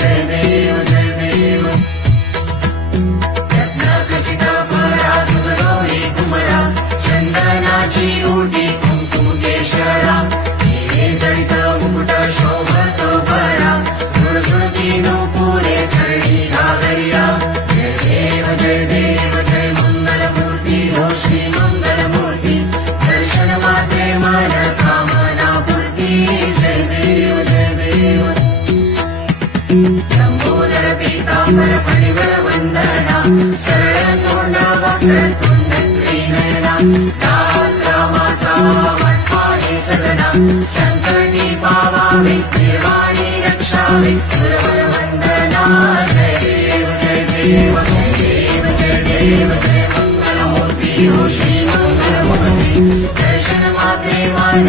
जय देव जय देव रत्नाखचिता परा तुझलोही कुमरा चंदनाची ओटी कुंकुम केशरा हिरे जडित मुकुट शोभतो बरा झुळझुळती नूपुरे चरणी घागरिया जय देव जय मंगलमूर्ती हो श्री मंगलमूर्ती दर्शन मात्रे मन कामना पूर्ती जय देव लंबोदर पीतांबर फणिवर वंदना सरळ सोंड वक्रतुंड त्रिनयना दास रामाचा वटपा हे सदना संकटी पावावे देवाणी रक्षावे सुरवर वंदना जय देव जय मंगलमूर्ती हो श्री मंगलमूर्ती दर्शन मात्रे मन